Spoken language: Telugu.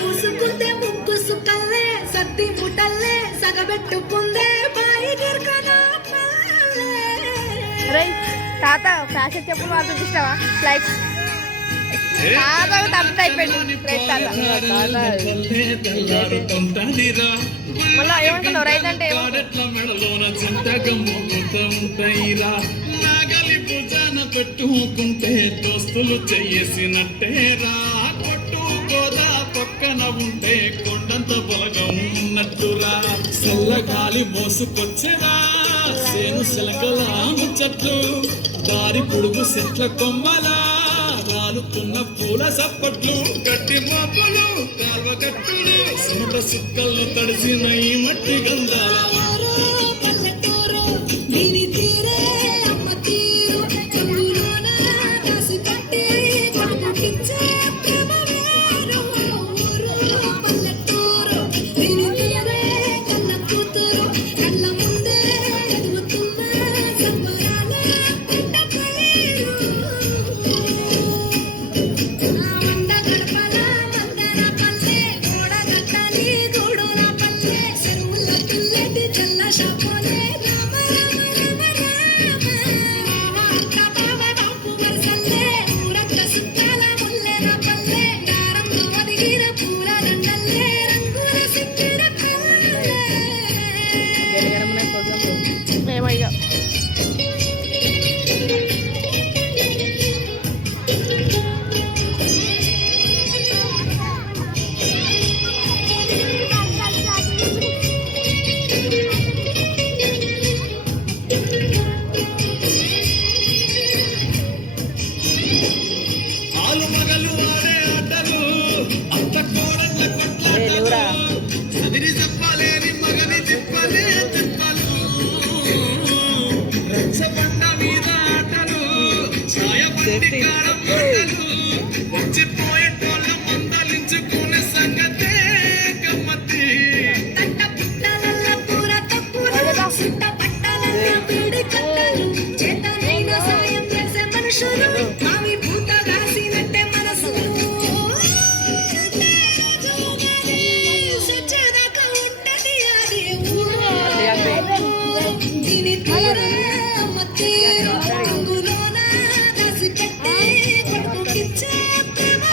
పూసుకుంటే ముగ్గు సుక్కల్లే సత్తి ముట్టల్లే సగబెట్టుకుందే బాయి గిర్కనా తాత ఫ్యాషన్ చెప్పులు మాత్రం చూసినావా ఫ్లైట్స్ తాత తప్పు అయిపోయింది మళ్ళీ ఏమనుకున్నావు రైతు అంటే నాగలి భుజాన పెట్టుకుంటే దోస్తులు చెయ్యేసినట్టేరా కొట్టుకోదా పక్కన ఉంటే కొండంత బలగం ఉన్నట్టురా సెల్లగాలి మోసుకొచ్చేరా సేను సెలకల ముచ్చట్లు దారి పొడుగు చెట్ల కొమ్మలా రాలుతున్న పూల సప్పట్లు గట్టి మోపులు కాల్వ కట్టులు సుంట సుక్కలు తడిసిన ఈ మట్టి గంధాల వచ్చిపోయేటోళ్ళ మందలించుకునే సంగతే గమ్మతి చేతనైన సాయం చేసే మనుషులు మావి పూత కాసినట్టే మనసు సచ్చేదాకా ఉంటది అది దీని తీరే అమ్మ తీరు అందులోన దాసి పెట్టి కొడుకుకిచ్చే ప్రేమ